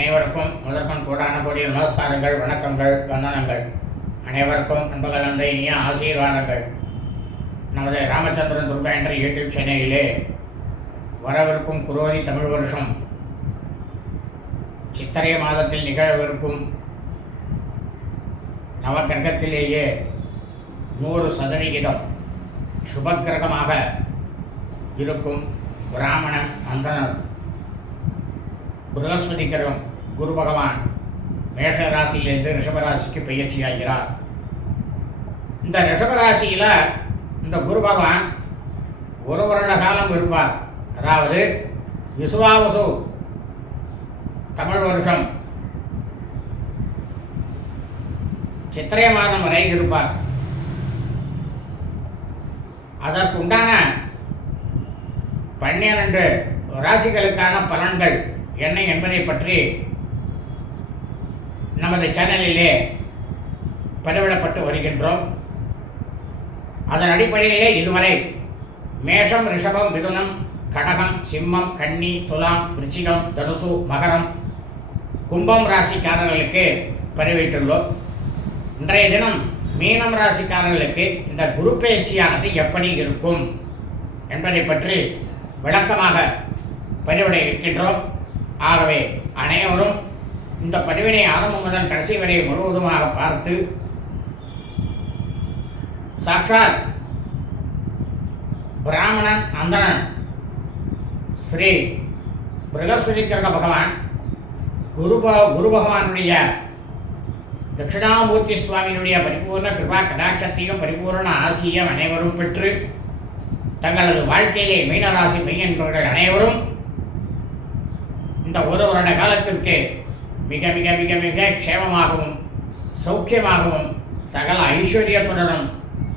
அனைவருக்கும் முதற்கும் கூடான கூடிய நமஸ்காரங்கள் வணக்கங்கள் வந்தனங்கள். அனைவருக்கும் அன்பு கலந்த இனிய ஆசீர்வாதங்கள். நமது ராமச்சந்திரன் துர்கா என்ற யூடியூப் சேனலிலே வரவிருக்கும் குரோதி தமிழ் வருஷம் சித்திரை மாதத்தில் நிகழவிருக்கும் நவகிரகத்திலேயே நூறு சதவிகிதம் சுபக்கிரகமாக இருக்கும் பிராமணன் அந்தனர் பிரகஸ்பதி கிரகம் குரு பகவான் மேஷ ராசியிலிருந்து ரிஷபராசிக்கு பயிற்சியாகிறார். இந்த ரிஷபராசியில் இந்த குரு பகவான் ஒரு வருட காலம் இருப்பார். அதாவது விசுவாவசு தமிழ் வருஷம். சித்திரை மாதம் வரை இருப்பார். அதற்கு உண்டான பன்னிரண்டு ராசிகளுக்கான பலன்கள் என்ன என்பதை பற்றி நமது சேனலிலே பதிவிடப்பட்டு வருகின்றோம். அதன் அடிப்படையிலே இதுவரை மேஷம் ரிஷபம் மிதுனம் கடகம் சிம்மம் கன்னி துலாம் விருச்சிகம் தனுசு மகரம் கும்பம் ராசிக்காரர்களுக்கு பதிவிட்டுள்ளோம். இன்றைய தினம் மீனம் ராசிக்காரர்களுக்கு இந்த குரு பயிற்சியானது எப்படி இருக்கும் என்பதை பற்றி விளக்கமாக பதிவிட இருக்கின்றோம். ஆகவே அனைவரும் இந்த பதிவினை ஆரம்பம் முதல் கடைசி வரை முழுவதுமாக பார்த்து சாட்சாத் பிராமணன் அந்தணன் ஸ்ரீ பிரகஸ்வதிக்கிரக பகவான் குரு குரு பகவானுடைய தட்சிணாமூர்த்தி சுவாமியினுடைய பரிபூர்ண கிருபா கடாட்சத்தையும் பரிபூர்ண ஆசியம் அனைவரும் பெற்று தங்களது வாழ்க்கையிலே மீனராசி மெய்யன்பர்கள் அனைவரும் இந்த ஒரு வருட காலத்திற்கு மிக மிக மிக மிக க்ஷேமமாகவும் சௌக்கியமாகவும் சகல ஐஸ்வர்யத்துடனும்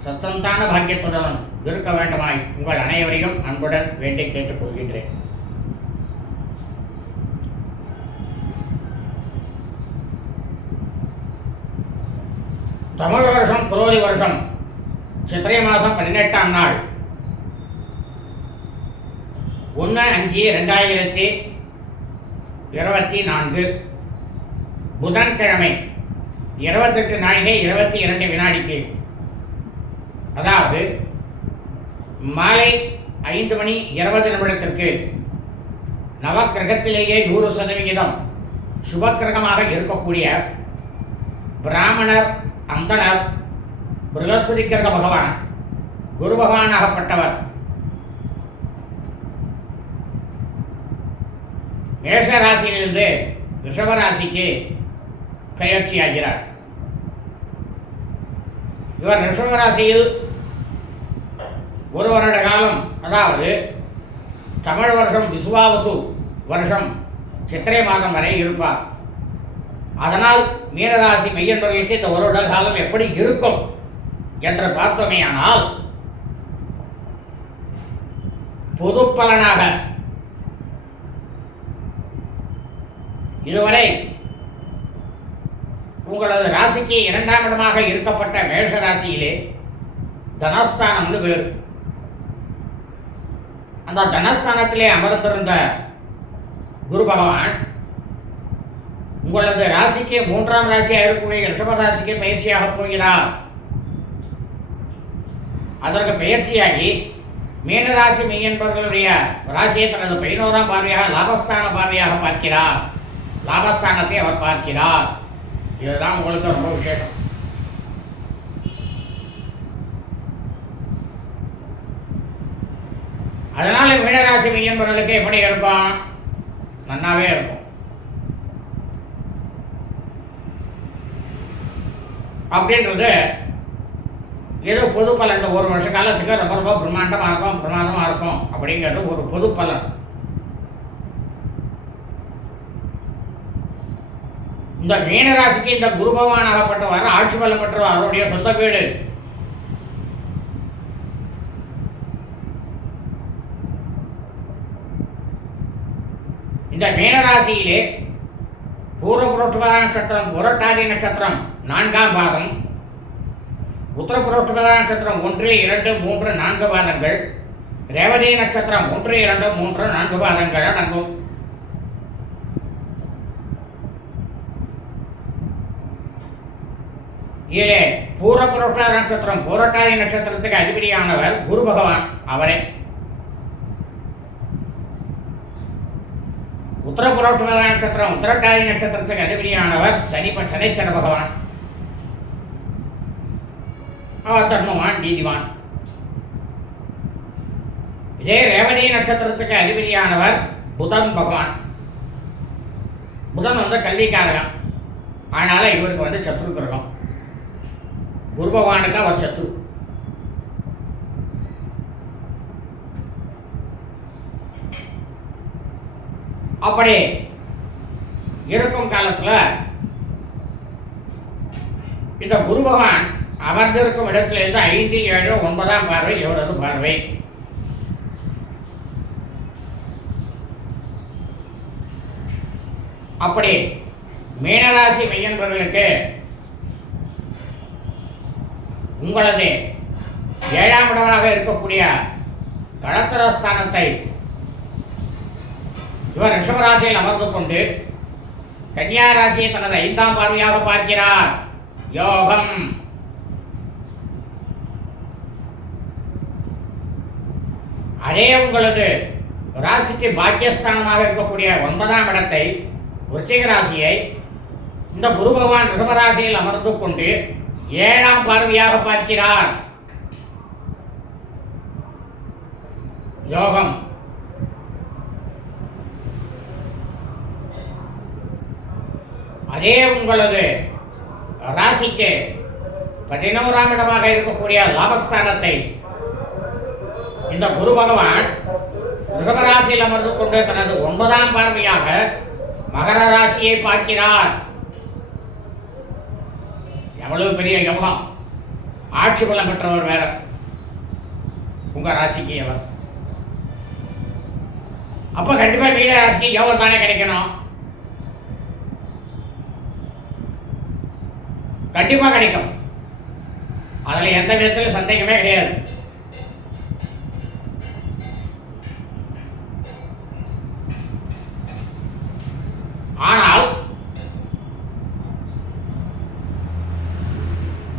சத்தந்தான பாக்கியத்துடனும் இருக்க வேண்டுமாய் உங்கள் அனைவரையும் அன்புடன் வேண்டி கேட்டுக்கொள்கின்றேன் தமிழ் வருஷம் குரோதி வருஷம் சித்திரை மாதம் பதினெட்டாம் நாள். ஒன்று அஞ்சு ரெண்டாயிரத்தி இருபத்தி நான்கு. புதன்கிழமை இருபத்தெட்டு நாழிகை இருபத்தி இரண்டு வினாடிக்கு. அதாவது மாலை ஐந்து மணி இருபது நிமிடத்திற்கு நவக்கிரகத்திலேயே நூறு சதவிகிதம் சுபக்கிரகமாக இருக்கக்கூடிய பிராமணர் அந்தனர் பிரகஸ்பதி கிரக பகவான் குரு பகவானாகப்பட்டவர் மேஷராசியிலிருந்து ரிஷபராசிக்கு பெயர்ச்சியாகிறார் இவர் ரிஷப ராசியில் ஒரு வருட காலம் அதாவது தமிழ் வருஷம் விசுவாவசு வருஷம் சித்திரை மாதம் வரை இருப்பார். அதனால் மீனராசி மெய்யன்பர்களுக்கு இந்த ஒரு வருட காலம் எப்படி இருக்கும் என்று பார்த்தோமேயானால் பொது பலனாக இதுவரை உங்களது ராசிக்கு இரண்டாம் இடமாக இருக்கப்பட்ட மேஷ ராசியிலே தனஸ்தானம்னு பேர். அந்த தனஸ்தானத்திலே அமர்ந்திருந்த குரு பகவான் உங்களது ராசிக்கு மூன்றாம் ராசியாக இருக்கக்கூடிய ரிஷப ராசிக்கு பயிற்சியாக போகிறார். அதற்கு பயிற்சியாகி மீனராசி மெய்யன்பர்களுடைய ராசியை தனது பதினோராம் பார்வையாக லாபஸ்தான பார்வையாக பார்க்கிறார். லாபஸ்தானத்தை அவர் பார்க்கிறார். இதுதான் உங்களுக்கு ரொம்ப விசேஷம். அதனால மீனராசி மீன்பர்களுக்கு எப்படி இருக்கும்? நன்னாவே இருக்கும். அப்படின்றது ஏதோ பொது பலன் இந்த ஒரு வருஷ காலத்துக்கு ரொம்ப ரொம்ப பிரம்மாண்டமாக இருக்கும் பிரமாதமாக இருக்கும் அப்படிங்கிறது ஒரு பொது பலன் இந்த மீனராசிக்கு இந்த குரு பகவான் ஆகப்பட்டவர் ஆட்சி பலம் பெற்றவர் அவருடைய சொந்த வீடு. இந்த மீனராசியிலே பூர்வ புரோட்டுபத நட்சத்திரம் புரட்டாதி நட்சத்திரம் நான்காம் பாதம். உத்தர புரோட்டுபத நட்சத்திரம் ஒன்று இரண்டு மூன்று நான்கு பாதங்கள். ரேவதி நட்சத்திரம் ஒன்று இரண்டு மூன்று நான்கு பாதங்கள் அடங்கும். இதிலே பூர்வ புரோட்டாதி நட்சத்திரம் புரட்டாதி நட்சத்திரத்துக்கு அதிபதியானவர் குரு பகவான். அவரே. உத்தர புரோட்டம நட்சத்திரம் உத்தரட்டாதி நட்சத்திரத்துக்கு அதிபதியானவர் சனி சனைச்சர பகவான். அவர் தர்மவான் நீதிவான். இதே ரேவதி நட்சத்திரத்துக்கு அதிபதியானவர் புதன் பகவான். புதன் வந்து கல்விக்காரகம் அதனால இவருக்கு வந்து சத்ரு கிரகம் குரு அவர் சத்ரு. அப்படி இருக்கும் காலத்தில் இந்த குரு பகவான் அமர்ந்திருக்கும் இடத்திலிருந்து ஐந்து ஏழு ஒன்பதாம் பார்வை இவரது பார்வை. அப்படி மீனராசி மையன்பர்களுக்கு உங்களது ஏழாம் இடமாக இருக்கக்கூடிய களத்திரஸ்தானத்தை இவர் ரிஷபராசியில் அமர்ந்து கொண்டு கன்னியா ராசியை தனது ஐந்தாம் பார்வையாக பார்க்கிறார். யோகம். அதே உங்களது ராசிக்கு பாக்கியஸ்தானமாக இருக்கக்கூடிய ஒன்பதாம் இடத்தை விருச்சிக ராசியை இந்த குரு பகவான் ரிஷபராசியில் அமர்ந்து கொண்டு ஏழாம் பார்வையாக பார்க்கிறார். யோகம். அதே உங்களது ராசிக்கு பதினோராம் இடமாக இருக்கக்கூடிய லாபஸ்தானத்தை இந்த குரு பகவான் ரிஷபராசியில் அமர்ந்து கொண்டு தனது ஒன்பதாம் பார்வையாக மகர ராசியை பார்க்கிறார். அவ்வளவு பெரிய யோகம் ஆட்சி பலம் பெற்றவர் வேற. உங்க ராசிக்கு அவர். அப்ப கண்டிப்பா மீன ராசிக்கு யோகம் தானே கிடைக்கணும். கண்டிப்பா கிடைக்கும். அதில் எந்த விதத்தில் சந்தேகமே கிடையாது. ஆனால்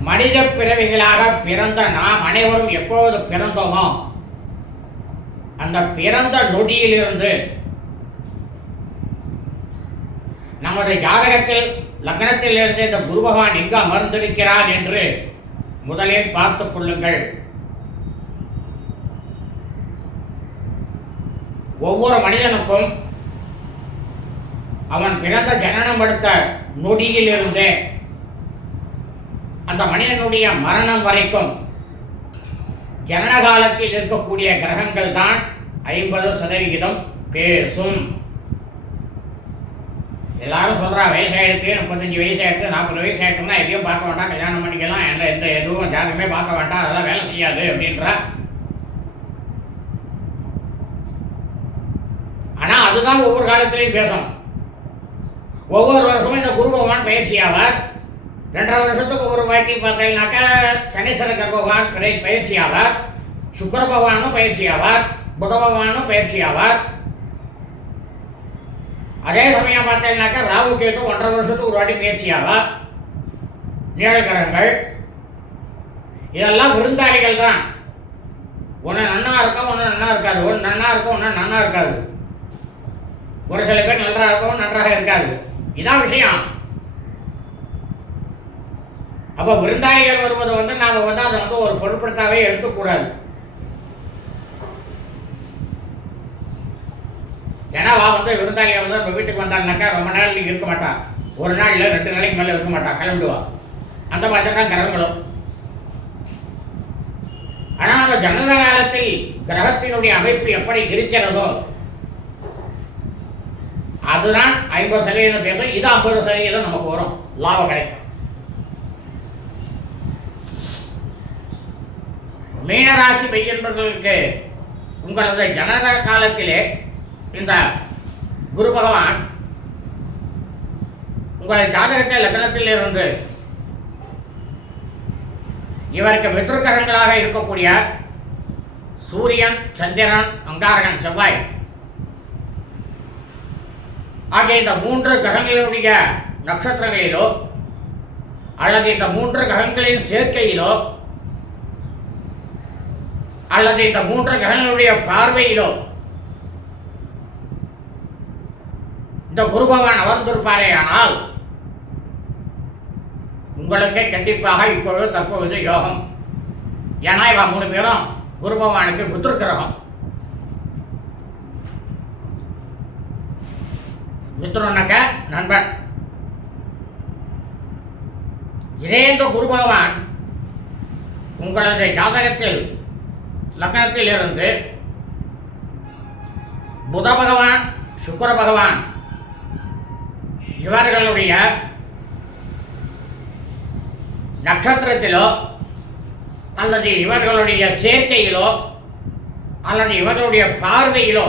மனித பிறவிகளாக பிறந்த நாம் அனைவரும் எப்பொழுது பிறந்தோமோ அந்த பிறந்த நொடியிலிருந்து நமது ஜாதகத்தில் லக்னத்திலிருந்து இந்த குரு பகவான் எங்கு அமர்ந்திருக்கிறார் என்று முதலில் பார்த்துக் கொள்ளுங்கள். ஒவ்வொரு மனிதனுக்கும் அவன் பிறந்த ஜனனம் எடுத்த நொடியிலிருந்தே அந்த மனிதனுடைய மரணம் வரைக்கும் ஜனனகாலத்தில் இருக்கக்கூடிய கிரகங்கள் தான் ஐம்பது சதவிகிதம் பேசும். எல்லாரும் சொல்கிறா வயசாயிடுத்து முப்பத்தஞ்சு வயசாயிடுத்து நாற்பது வயசாயிடுச்சுன்னா எதையும் பார்க்க வேண்டாம் கல்யாணம் பண்ணிக்கலாம் எந்த எந்த எதுவும் ஜாதகமே பார்க்க வேண்டாம் அதெல்லாம் வேலை செய்யாது அப்படின்றா. ஆனால் அதுதான் ஒவ்வொரு காலத்திலையும் பேசும் ஒவ்வொரு வருஷமும் இந்த குரு பகவான் பயிற்சி ஆவார். ரெண்டரை வருஷத்துக்கு ஒரு வாட்டி பார்த்தீங்கன்னாக்கா சனீஸ்வர பகவான் பிறை- பயிற்சி ஆவார் சுக்கர பகவானும் பயிற்சி ஆவார் புத பகவானும் பயிற்சி ஆவார் அதே சமயம் பார்த்தீங்கன்னாக்கா ராகு கேது ஒன்றரை வருஷத்துக்கு ஒரு வாட்டி பயிற்சி ஆவார் இதெல்லாம் விருந்தாளிகள் தான். ஒன்று நன்னா இருக்கும் ஒன்று நன்னா இருக்காது. ஒன்று நன்னா இருக்கும் ஒன்று நன்னா இருக்காது. ஒரு சில பேர் நன்றாக இருக்கும் நன்றாக இருக்காது. இதான் விஷயம். அப்போ விருந்தாளிகள் வருவது வந்து நாம் வந்து அதை வந்து ஒரு பொருட்படுத்தாவே எடுத்துக்கூடாது. ஏன்னா வா வந்து விருந்தாளிகள் வந்து நம்ம வீட்டுக்கு வந்தாங்கனாக்கா ரொம்ப நாள் இருக்க மாட்டான் ஒரு நாள் இல்லை ரெண்டு நாளைக்கு மேலே இருக்க மாட்டான் கிளம்பிடுவா. அந்த மாதிரி தான் கிரகங்களும். ஆனால் அந்த ஜனன காலத்தில் கிரகத்தினுடைய அமைப்பு எப்படி இருக்கிறதோ அதுதான் ஐம்பது சதவீதம் பேசும் இது ஐம்பது சதவீதம் நமக்கு வரும். லாபம் கிடைக்கும். மீனராசி பெய்கின்றவர்களுக்கு உங்களது ஜனன காலத்திலே இந்த குரு பகவான் உங்களை ஜாதகத்தை லக்னத்தில் இருந்து இவருக்கு மித்ருக்கரங்களாக இருக்கக்கூடிய சூரியன் சந்திரன் அங்காரகன் செவ்வாய் ஆகிய இந்த மூன்று கிரகங்களுடைய நட்சத்திரங்களிலோ அல்லது இந்த மூன்று கிரகங்களின் சேர்க்கையிலோ அல்லது இந்த மூன்று கிரகங்களுடைய பார்வையிலோ இந்த குரு பகவான் அமர்ந்திருப்பாரே ஆனால் உங்களுக்கு கண்டிப்பாக இப்பொழுது தற்பொழுது யோகம். ஏன்னா இவன் மூணு பேரும் குரு பகவானுக்கு புத்திர கிரகம் நண்பன். இதே இந்த குரு பகவான் உங்களது ஜாதகத்தில் லக்னத்திலிருந்து புத பகவான் சுக்கர பகவான் இவர்களுடைய நட்சத்திரத்திலோ அல்லது இவர்களுடைய சேர்க்கையிலோ அல்லது இவர்களுடைய பார்வையிலோ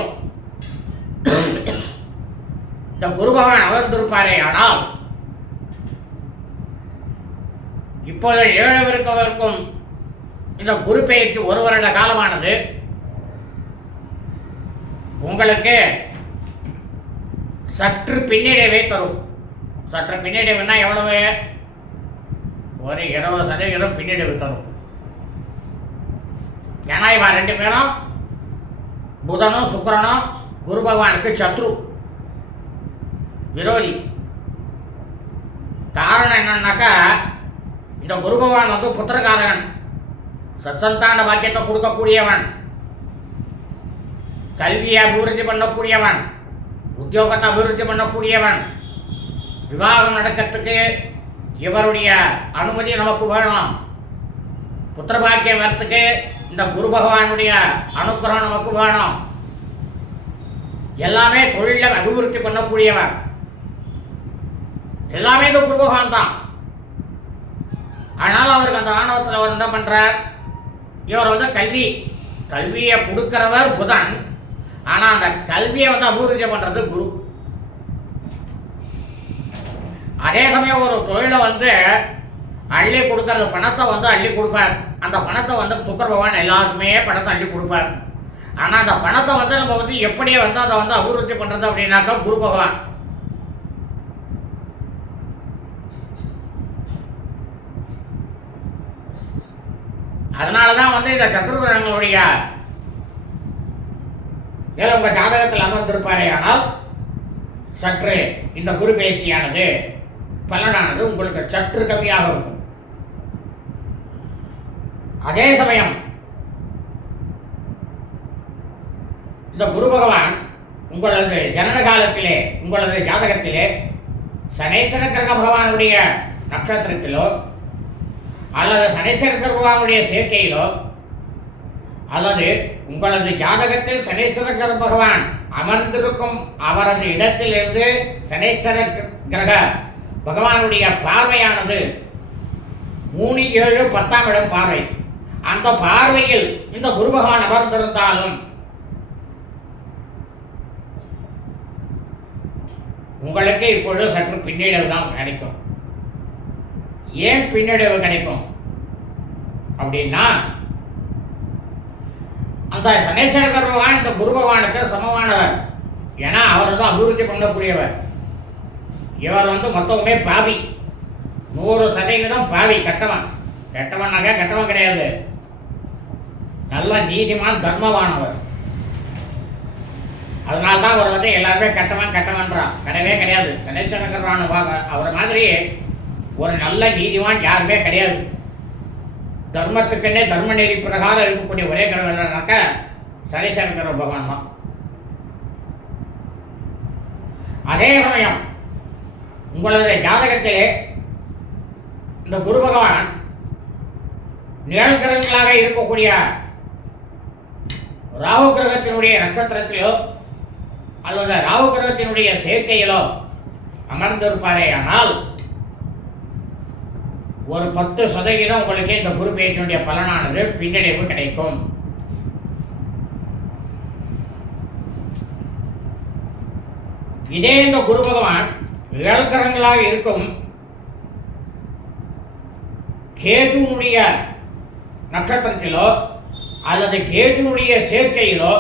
இந்த குரு பகவான் அமர்ந்திருப்பாரே ஆனால் இப்போது ஏழவிருக்கவருக்கும் இந்த குரு பெயர்ச்சி ஒரு வருட காலமானது. உங்களுக்கு சற்று பின்னடைவை தரும். சற்று பின்னடைவுன்னா எவ்வளவு? ஒரு இருபது சதவீதம் பின்னடைவு தரும். ஏன்னா இவன் ரெண்டு பேரும் புதனும் சுக்கரனும் குரு பகவானுக்கு சத்ரு விரோதி. காரணம் என்னன்னாக்கா இந்த குரு பகவான் வந்து புத்திரகாரகன் சச்சந்தான பாக்கியத்தை கொடுக்கக்கூடியவன். கல்வியை அபிவிருத்தி பண்ணக்கூடியவன். உத்தியோகத்தை அபிவிருத்தி பண்ணக்கூடியவன். விவாகம் நடக்கிறதுக்கு இவருடைய அனுமதி நமக்கு வேணும். புத்திர பாக்கியம் வரத்துக்கு இந்த குரு பகவானுடைய அனுகிரகம் நமக்கு வேணும். எல்லாமே தொழிலை அபிவிருத்தி பண்ணக்கூடியவன். எல்லாமே இந்த குரு பகவான் தான். ஆனால் அவருக்கு அந்த ஆணவத்தில் அவர் என்ன பண்ணுறார் இவர் வந்து கல்வி. கல்வியை கொடுக்கிறவர் புதன். ஆனால் அந்த கல்வியை வந்து அபிவிருத்தி பண்ணுறது குரு. அதே சமயம் ஒரு தொழிலை வந்து அள்ளி கொடுக்கறது பணத்தை வந்து அள்ளி கொடுப்பார். அந்த பணத்தை வந்து சுக்கர பகவான் எல்லாருக்குமே பணத்தை அள்ளி கொடுப்பார். ஆனால் அந்த பணத்தை வந்து நம்ம வந்து எப்படியே வந்து அதை வந்து அபிவிருத்தி பண்ணுறது அப்படின்னாக்கா குரு பகவான். அதனால தான் வந்து இந்த சத்ருகிரகங்களுடைய ஏல உங்க ஜாதகத்தில் அமர்ந்திருப்பாரே ஆனால் சற்று இந்த குரு பயிற்சியானது பலனானது உங்களுக்கு சற்று கம்மியாக இருக்கும். அதே சமயம் இந்த குரு பகவான் உங்களது ஜனன காலத்திலே உங்களது ஜாதகத்திலே சனேஸ்வர கிரக பகவானுடைய நட்சத்திரத்திலோ அல்லது சனீஸ்வர பகவானுடைய சேர்க்கையிலோ அல்லது உங்களது ஜாதகத்தில் சனீஸ்வர பகவான் அமர்ந்திருக்கும் அவரது இடத்திலிருந்து சனீஸ்வர கிரக பகவானுடைய பார்வையானது மூணு ஏழு பத்தாம் இடம் பார்வை. அந்த பார்வையில் இந்த குரு பகவான் அமர்ந்திருந்தாலும் உங்களுக்கு இப்பொழுது சற்று பின்னடைவு தான் கிடைக்கும். ஏன் பின்னடைவு கிடைக்கும்? அப்படின்னா அந்த சனேஸ்வரர் பகவான் இந்த குரு பகவானுக்கு சமமானவர். ஏன்னா அவர் தான் அபிவிருத்தி பண்ணக்கூடியவர். இவர் வந்து மொத்தமுமே பாவி. நூறு சதவீதம் பாவி கட்டவன். கெட்டவனாக கெட்டவன் கிடையாது. நல்ல நீதிமான் தர்மவானவர். அதனால்தான் அவர் வந்து எல்லாருமே கட்டவன் கட்டவன்றான் கிடையவே கிடையாது. சனேஸ்வரகரான அவர் மாதிரி ஒரு நல்ல நீதிவான் யாருமே கிடையாது. தர்மத்துக்குன்னே தர்ம நெறி பிரகாரம் இருக்கக்கூடிய ஒரே கடவுள் என்னன்னாக்க பகவான் தான். அதே சமயம் உங்களது ஜாதகத்திலே இந்த குரு பகவான் நிழல்கிரகங்களாக இருக்கக்கூடிய ராகு கிரகத்தினுடைய நட்சத்திரத்திலோ அல்லது ராகு கிரகத்தினுடைய சேர்க்கையிலோ அமர்ந்திருப்பாரே ஆனால் ஒரு பத்து சதவீதம் உங்களுக்கு இந்த குரு பயிற்சியினுடைய பலனானது பின்னடைவு கிடைக்கும். இதே இந்த குரு பகவான் ஏழ்கரங்களாக இருக்கும் கேதுனுடைய நட்சத்திரத்திலோ அல்லது கேதுனுடைய சேர்க்கையிலோ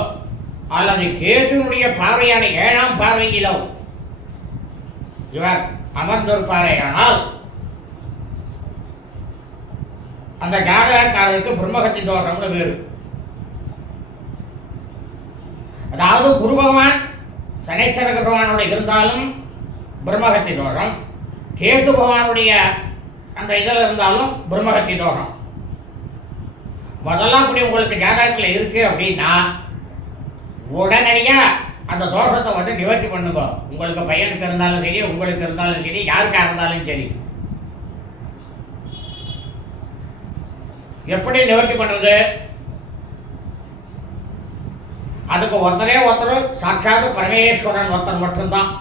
அல்லது கேதுனுடைய பார்வையான ஏழாம் பார்வையிலோ இவர் அமர்ந்திருப்பாரேயானால் அந்த ஜாதகக்காரருக்கு பிரம்மகத்தி தோஷம்னு பேரு. அதாவது குரு பகவான் சனேஸ்வர பகவானோட இருந்தாலும் பிரம்மகத்தி தோஷம். கேது பகவானுடைய அந்த இதில் இருந்தாலும் பிரம்மகத்தி தோஷம். முதல்ல அப்படி உங்களுக்கு ஜாதகத்தில் இருக்கு அப்படின்னா உடனடியாக அந்த தோஷத்தை வந்து நிவர்த்தி பண்ணுங்க. உங்களுக்கு பையனுக்கு இருந்தாலும் சரி உங்களுக்கு இருந்தாலும் சரி யாருக்காக இருந்தாலும் சரி. எப்படி நிவர்த்தி பண்றது? அதுக்கு ஒருத்தரே ஒருத்தர் சாட்சாத் பரமேஸ்வரன் ஒருத்தர் மட்டும்தான்.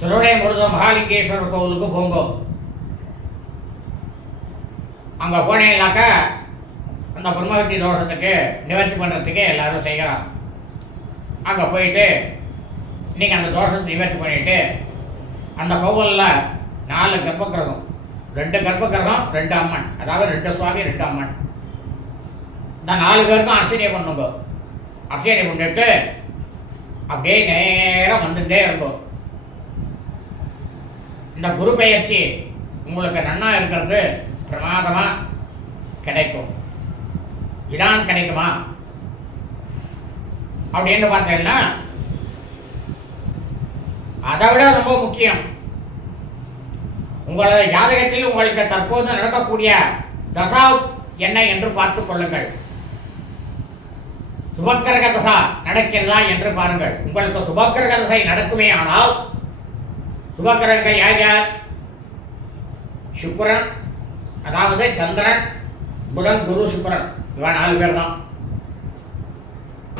திருவிடை முருக மகாலிங்கேஸ்வரர் கோவிலுக்கு போங்க. அங்க போனீங்கன்னாக்கா அந்த பிரம்மகத்தி தோஷத்துக்கு நிவர்த்தி பண்றதுக்கு எல்லாரும் செய்யலாம். அங்க போயிட்டு இன்னைக்கு அந்த தோஷத்தை நிவர்த்தி பண்ணிட்டு அந்த கோவிலில் நாலு கர்ப்பகிரகம் ரெண்டு கர்ப்பகிரகம் ரெண்டு அம்மன். அதாவது ரெண்டு சுவாமி ரெண்டு அம்மன். இந்த நாலு பேருக்கும் அர்ச்சனை பண்ணுங்க. அர்ச்சனை பண்ணிட்டு அப்படியே நேரம் வந்துட்டே இருக்கும் இந்த குரு பயிற்சி உங்களுக்கு நன்னா இருக்கிறது பிரமாதமா கிடைக்கும். இதான் கிடைக்குமா? அப்படின்னு பார்த்தீங்கன்னா அதை விட ரொம்ப முக்கியம். உங்களது ஜாதகத்தில் உங்களுக்கு தற்போது நடக்கக்கூடிய தசா என்ன என்று பார்த்துக் கொள்ளுங்கள். சுபக்கிரக தசா நடக்கிறதா என்று பாருங்கள். உங்களுக்கு சுபக்கிரக தசை நடக்குமே ஆனால் சுபக்கிரகங்கள் யார் யார்? சுக்கரன் அதாவது சந்திரன் புதன் குரு சுக்கரன். இவன் நாலு பேர் தான்.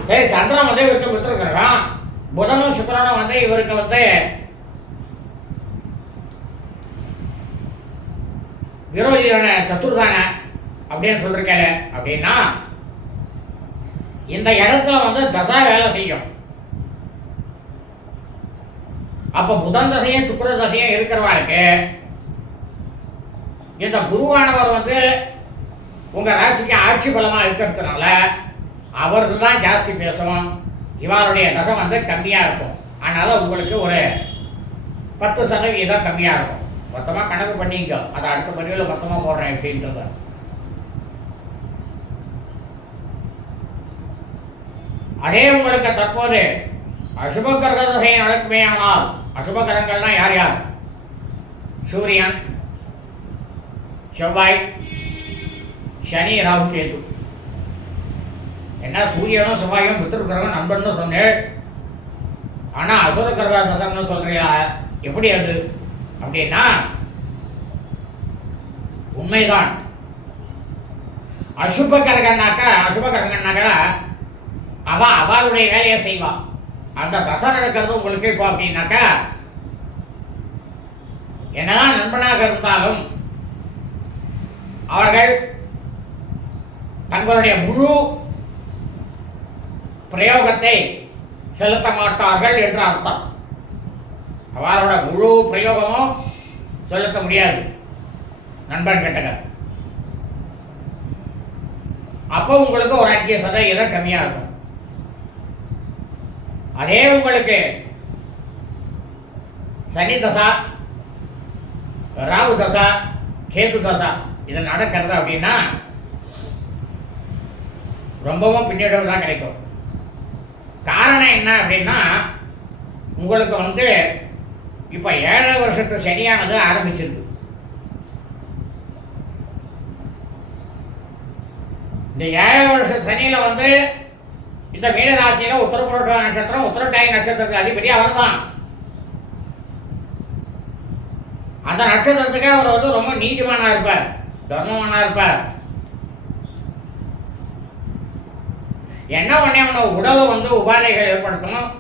சரி சந்திரன் வந்து இவருக்கு மித்திருக்கிறோம் புதனும் சுக்கரனும் வந்து இவருக்கு வந்து விரோதியான சத்துருதான அப்படின்னு சொல்லிருக்கல அப்படின்னா இந்த இடத்துல வந்து தசா வேலை செய்யும். அப்ப புதன் தசையும் சுக்கர தசையும் இருக்கிறவாளுக்கு இந்த குருவானவர் வந்து உங்க ராசிக்கு ஆட்சி பலமா இருக்கிறதுனால அவருக்கு தான் ஜாஸ்தி பேசும். இவருடைய தசை வந்து கம்மியா இருக்கும். அதனால உங்களுக்கு ஒரு பத்து சதவீதம் கம்மியா இருக்கும். மொத்தமா கணக்கு பண்ணிக்க அதை அடுத்த பதிவில் மொத்தமாக போடுறேன் எப்படின்றத. அதே உங்களுக்கு தற்போது அசுப கிரக நடக்குமே ஆனால் அசுப கிரகங்கள்னா யார் யார்? சூரியன் செவ்வாய் சனி ராகு கேது. என்ன சூரியனும் செவ்வாயும் மித்திரு கிரகம் நண்பன்னு சொன்னேன். ஆனால் அசுர கிரக தசம்னு சொல்கிறீங்களா எப்படி அது? அப்படின்னா உண்மைதான். அசுப கரகன்னாக்கா அசுப கரகன்னாக்கா அவ அவளுடைய வேலையை செய்வா. அந்த தசை நடக்கிறது உங்களுக்கு இப்போ அப்படின்னாக்கா என்னதான் நண்பனாக இருந்தாலும் அவர்கள் தங்களுடைய முழு பிரயோகத்தை செலுத்த மாட்டார்கள் என்று அர்த்தம். அவரோட முழு பிரயோகமும் செலுத்த முடியாது. நண்பன் கிட்டக்க அப்போ உங்களுக்கு ஒரு அஞ்சு சதவீதம் கம்மியாக இருக்கும். அதே உங்களுக்கு சனி தசா ராகு தசா கேது தசா இது நடக்கிறது அப்படின்னா ரொம்பவும் பின்னடைவு தான் கிடைக்கும். காரணம் என்ன அப்படின்னா உங்களுக்கு வந்து இப்போ ஏழரை வருஷத்து சனியானது ஆரம்பிச்சிருக்கு. இந்த ஏழை வருஷ சனியில வந்து இந்த மீனராசியில உத்தரப்புரோட்ட நட்சத்திரம் உத்தரட்டாய் நட்சத்திரத்துக்கு அதிபதி அவர் தான் அந்த நட்சத்திரத்துக்கு அவர் வந்து ரொம்ப நீதிமானா இருப்பார் தர்மமானா இருப்பார். என்ன பண்ண உடலை வந்து உபாதைகள் ஏற்படுத்தணும்?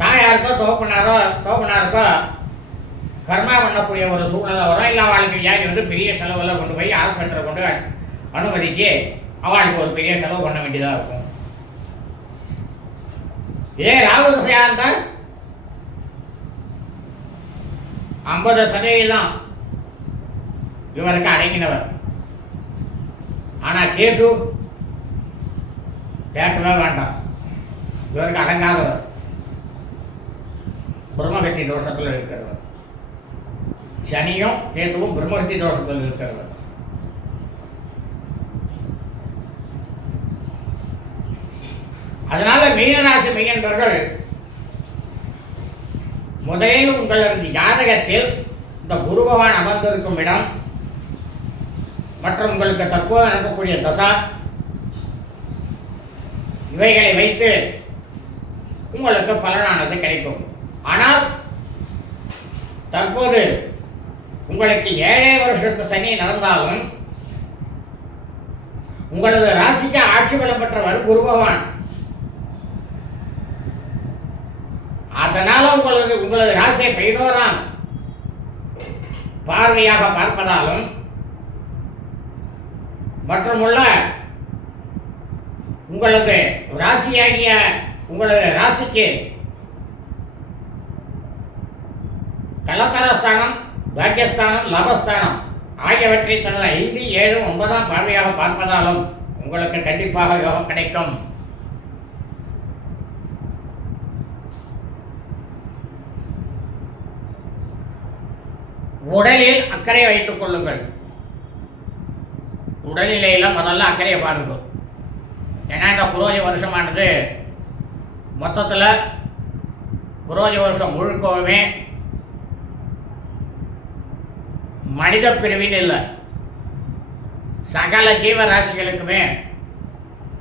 தான் யாருக்கோ தோப்பினாரோ தோப்பினாருக்கோ கர்மா பண்ணக்கூடிய ஒரு சூழ்நிலை வரும். இல்லை அவளுக்கு வியாதி வந்து பெரிய செலவில் கொண்டு போய் ஆஸ்பத்திரியில் கொண்டு அனுமதிச்சு அவளுக்கு ஒரு பெரிய செலவு பண்ண வேண்டியதாக இருக்கும். இதே ராகுதசையாக இருந்தால் ஐம்பது சதவீதம் இவருக்கு அடங்கினவர். ஆனால் கேது கேட்கவே வேண்டாம். இவருக்கு அடங்காதவர். பிரம்மகத்தி தோஷத்தில் இருக்கிறவர். சனியும் கேதுவும் பிரம்மஹத்தி தோஷத்தில் இருக்கிறது அதனால மீனராசி மெய்யன்பர்கள் முதலில் உங்களது ஜாதகத்தில் இந்த குரு பகவான் அமர்ந்திருக்கும் இடம் மற்றும் உங்களுக்கு தற்போது நடக்கக்கூடிய தசா இவைகளை வைத்து உங்களுக்கு பலனானது கிடைக்கும். ஆனால் தற்போது உங்களுக்கு ஏழே வருஷத்து சனி நடந்தாலும் உங்களது ராசிக்கு ஆட்சி பலம் பெற்றவர் குரு பகவான். அதனால உங்களது உங்களது ராசியை பெய்தோராம். பார்வையாக பார்ப்பதாலும் மற்றுமுள்ள உங்களது ராசியாகிய உங்களது ராசிக்கு கலத்தரஸ்தானம் பாக்கியஸ்தானம் லாபஸ்தானம் ஆகியவற்றை தனது ஐந்து ஏழு ஒன்பதாம் பார்வையாக பார்ப்பதாலும் உங்களுக்கு கண்டிப்பாக யோகம் கிடைக்கும். உடலில் அக்கறை வைத்துக் கொள்ளுங்கள். உடல்நிலையில முதல்ல அக்கறையை பாருங்க. ஏன்னா இந்த குரோஜ வருஷமானது மொத்தத்தில் குரோஜ வருஷம் முழுக்கவுமே மனித பிரிவின் இல்லை. சகல ஜீவராசிகளுக்குமே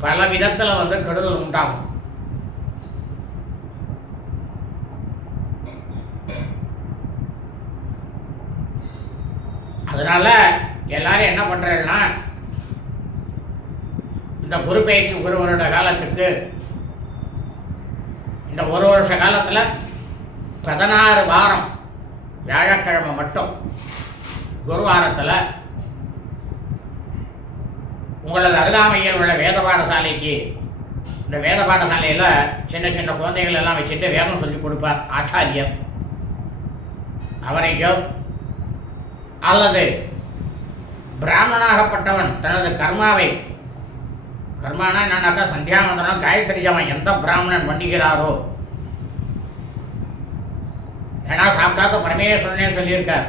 பல விதத்தில் வந்து கெடுதல் உண்டாகும். அதனால எல்லாரும் என்ன பண்ணுறதுன்னா இந்த குரு பயிற்சி ஒரு வருட காலத்துக்கு இந்த ஒரு வருஷ காலத்தில் பதினாறு வாரம் வியாழக்கிழமை மட்டும் குருவாரத்தில் உங்களது அருகாமையில் உள்ள வேத பாடசாலைக்கு இந்த வேத பாடசாலையில் சின்ன சின்ன குழந்தைகள் எல்லாம் வச்சுட்டு வேதம் சொல்லி கொடுப்பார் ஆச்சாரியர் அவரையோ அல்லது பிராமணாகப்பட்டவன் தனது கர்மாவை கர்மானா என்னன்னாக்கா சந்தியாவந்தனம் காயத்ரி ஜபம் எந்த பிராமணன் பண்ணுகிறாரோ ஏன்னா சாப்பிட்டாத பரமேஸ்வரனே சொல்லியிருக்கார்.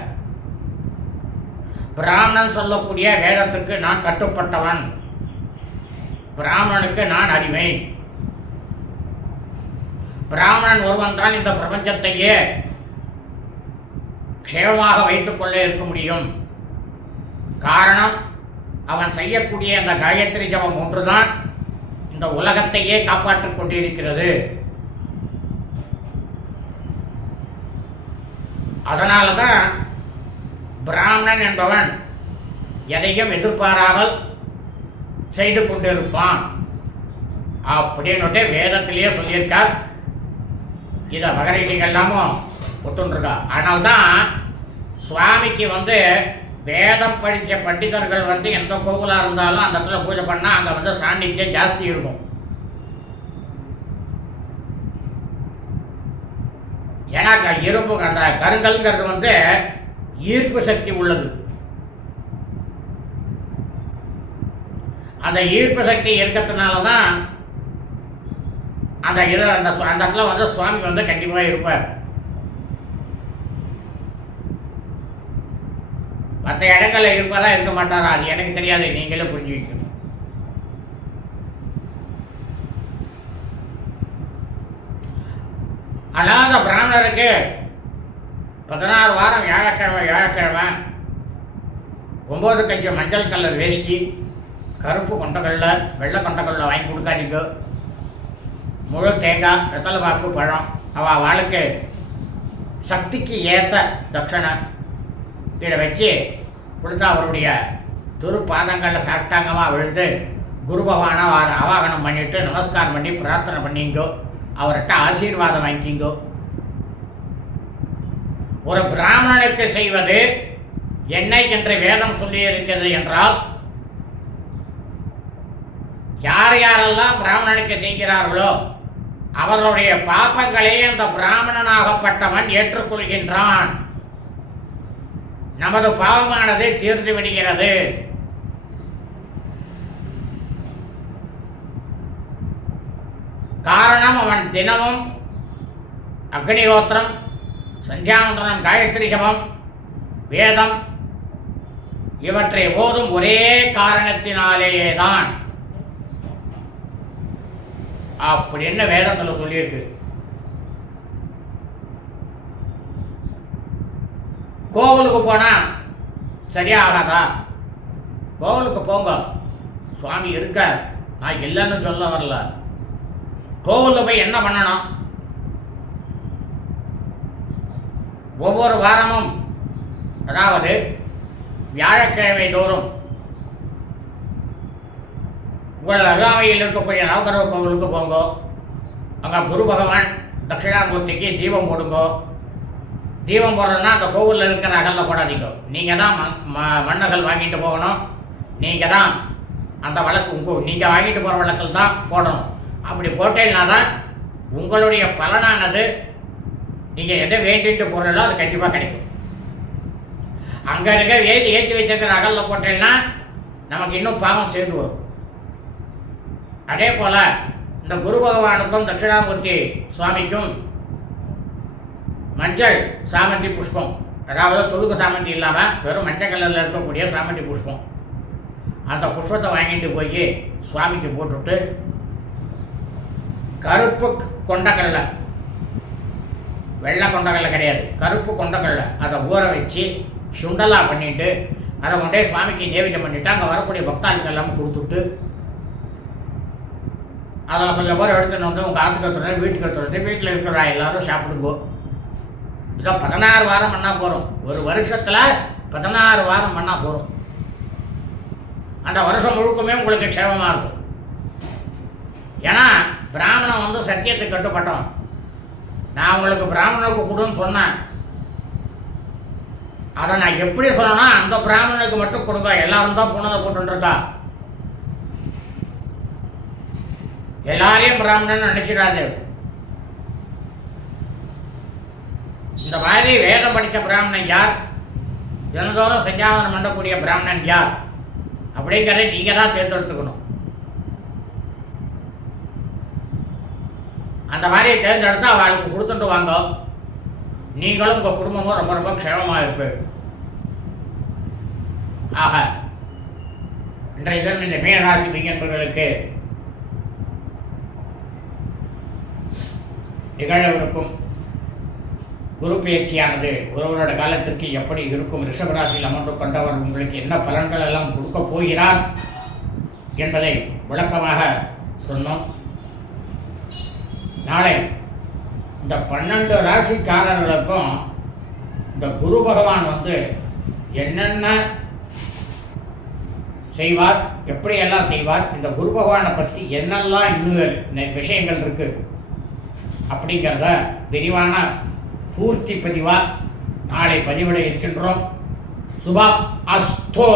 பிராமணன் சொல்லக்கூடிய வேதத்துக்கு நான் கட்டுப்பட்டவன். பிராமணனுக்கு நான் அடிமை. பிராமணன் ஒருவன் தான் இந்த பிரபஞ்சத்தையே க்ஷேமமாக வைத்துக்கொள்ளே இருக்க முடியும். காரணம் அவன் செய்யக்கூடிய அந்த காயத்ரி ஜபம் ஒன்றுதான் இந்த உலகத்தையே காப்பாற்றிக் கொண்டிருக்கிறது. அதனால தான் பிராமணன் என்பவன் எதையும் எதிர்பாராமல் செய்து கொண்டிருப்பான். அப்படின்னுட்டு வேதத்திலேயே சொல்லியிருக்கார். இதை மகரிஷிகள் எல்லாமும் ஒத்துண்டிருக்கா. தான் சுவாமிக்கு வந்து வேதம் படித்த பண்டிதர்கள் வந்து எந்த கோவிலாக இருந்தாலும் அந்த இடத்துல பூஜை பண்ணால் அங்கே வந்து சாநித்தியம் ஜாஸ்தி இருக்கும். ஏன்னா க- இரும்பு அந்த கருங்கல்ங்கிறது வந்து ஈர்ப்பு சக்தி உள்ளது. அந்த ஈர்ப்பு சக்தி இருக்கிறதுனால தான் அந்த இதில் அந்த அந்த இடத்துல வந்து சுவாமி வந்து கண்டிப்பாக இருப்பார். மற்ற இடங்களில் இருப்பாரா இருக்க மாட்டாரா? அது எனக்கு தெரியாது. நீங்களே புரிஞ்சுக்கணும் அனாத பிராமணருக்கு பதினாறு வாரம் வியாழக்கிழமை வியாழக்கிழமை ஒம்பது கஞ்ச மஞ்சள் கலர் வேஷ்டி கருப்பு கொண்டக்கடல வெள்ளை கொண்டக்கடல வாங்கி கொடுக்காதீங்க முழு தேங்காய் வெத்தலை பாக்கு பழம் அவள் வாழ்க்கை சக்திக்கு ஏற்ற தட்சணை இதை வச்சு கொடுத்தா அவருடைய துரு பாதங்களில் சாஷ்டாங்கமாக விழுந்து குரு பகவானை ஆவாகனம் அவாகனம் பண்ணிட்டு நமஸ்காரம் பண்ணி பிரார்த்தனை பண்ணிங்கோ அவர்கிட்ட ஆசீர்வாதம் வாங்கிக்கிங்கோ ஒரு பிராமணனுக்கு செய்வது என்ன என்று வேதம் சொல்லியிருக்கிறது என்றால் யார் யாரெல்லாம் பிராமணனுக்கு செய்கிறார்களோ அவர்களுடைய பாப்பங்களை அந்த பிராமணனாகப்பட்டவன் ஏற்றுக்கொள்கின்றான். நமது பாவமானது தீர்ந்து விடுகிறது. காரணம் அவன் தினமும் அக்னிஹோத்திரம் சந்தியாவந்தனம் காயத்ரி ஜபம் வேதம் இவற்றை ஓதும் ஒரே காரணத்தினாலேயே தான் அப்படின்னு வேதத்தில் சொல்லியிருக்கு? கோவிலுக்கு போனால் சரியாக ஆகாதா கோவிலுக்கு போங்க. சுவாமி இருக்கார். நான் இல்லைன்னு சொல்ல வரல. கோவிலில் போய் என்ன பண்ணணும்? ஒவ்வொரு வாரமும் அதாவது வியாழக்கிழமை தோறும் உங்கள் அருகாமையில் இருக்கக்கூடிய நவகரவ கோவிலுக்கு போங்க. அங்கே குரு பகவான் தட்சிணாமூர்த்திக்கு தீபம் போடுங்கோ. தீபம் போடுறதுனா அந்த கோவிலில் இருக்கிற அகலில் போடாதீங்க. நீங்கள் தான் ம- மண்ணகல் வாங்கிட்டு போகணும். நீங்கள் தான் அந்த வழக்கு உங்கள் நீங்கள் வாங்கிட்டு போகிற வழக்கில் தான் போடணும். அப்படி போட்டேன்னா தான் உங்களுடைய பலனானது நீங்கள் எதை வேண்டிட்டு போகிறீங்களோ அது கண்டிப்பாக கிடைக்கும். அங்கே இருக்க ஏற்றி ஏற்றி வச்சிருக்கிற அகலில் போட்டேன்னா நமக்கு இன்னும் பாவம் சேர்ந்து வரும். அதே போல் இந்த குரு பகவானுக்கும் தட்சிணாமூர்த்தி சுவாமிக்கும் மஞ்சள் சாமந்தி புஷ்பம். அதாவது துளுக்கு சாமந்தி இல்லாமல் வெறும் மஞ்சள் கலரில் இருக்கக்கூடிய சாமந்தி புஷ்பம். அந்த புஷ்பத்தை வாங்கிட்டு போய் சுவாமிக்கு போட்டுவிட்டு கருப்பு கொண்டக்கடலை வெள்ளை கொண்டக்கடலை கிடையாது. கருப்பு கொண்டக்கடலை அதை ஊற வச்சு சுண்டலாக பண்ணிட்டு அதை கொண்டே சுவாமிக்கு நியமிதம் பண்ணிவிட்டு அங்கே வரக்கூடிய பக்தாளுக்கு எல்லாம் கொடுத்துட்டு அதில் கொஞ்சம் பேர் எடுத்துன்னு வந்து உங்கள் ஆத்துக்கு எடுத்துட்டு வீட்டுக்கு எடுத்துட்டு வந்து வீட்டில் இருக்கிறா எல்லோரும் சாப்பிடுங்கோ. இதோ பதினாறு வாரம் பண்ணால் போகிறோம் ஒரு வருஷத்தில் பதினாறு வாரம் பண்ணால் போகிறோம் அந்த வருஷம் முழுக்கமே உங்களுக்கு க்ஷேமமாக இருக்கும். ஏன்னா பிராமணன் வந்து சத்தியத்துக்கு கட்டுப்பட்டவன் நான் உங்களுக்கு பிராமணனுக்கு கொடுன்னு சொன்னேன். அதை நான் எப்படி சொன்னேன்னா அந்த பிராமணனுக்கு மட்டும் கொடுங்க. எல்லாரும் தான் புனதை போட்டுருக்கா. எல்லாரையும் பிராமணன் நினைச்சிடாது. இந்த மாதிரி வேதம் படித்த பிராமணன் யார்? தினந்தோறும் சஞ்சாவனம் பண்ணக்கூடிய பிராமணன் யார்? அப்படிங்கிறத நீங்கள் தான் தேர்ந்தெடுத்துக்கணும். அந்த மாதிரி தேர்ந்தெடுத்து அவளுக்கு கொடுத்துட்டு வாங்க. நீங்களும் உங்கள் குடும்பமும் ரொம்ப ரொம்ப க்ஷேமமாக இருப்பு ஆக இன்றைய தினம் இந்த மீனராசி மீன்பர்களுக்கு நிகழவிருக்கும் குரு பயிற்சியானது ஒரு வருட காலத்திற்கு எப்படி இருக்கும்? ரிஷபராசியில் அமர்ந்து கொண்டவர் உங்களுக்கு என்ன பலன்கள் எல்லாம் கொடுக்க போகிறார் என்பதை விளக்கமாக சொன்னோம். நாளை இந்த பன்னெண்டு ராசிக்காரர்களுக்கும் இந்த குரு பகவான் வந்து என்னென்ன செய்வார் எப்படியெல்லாம் செய்வார் இந்த குரு பகவானை பற்றி என்னெல்லாம் இன்னும் விஷயங்கள் இருக்கு அப்படிங்கிறத விரிவான பூர்த்தி பதிவாக நாளை பதிவிட இருக்கின்றோம். சுபா அஸ்தோ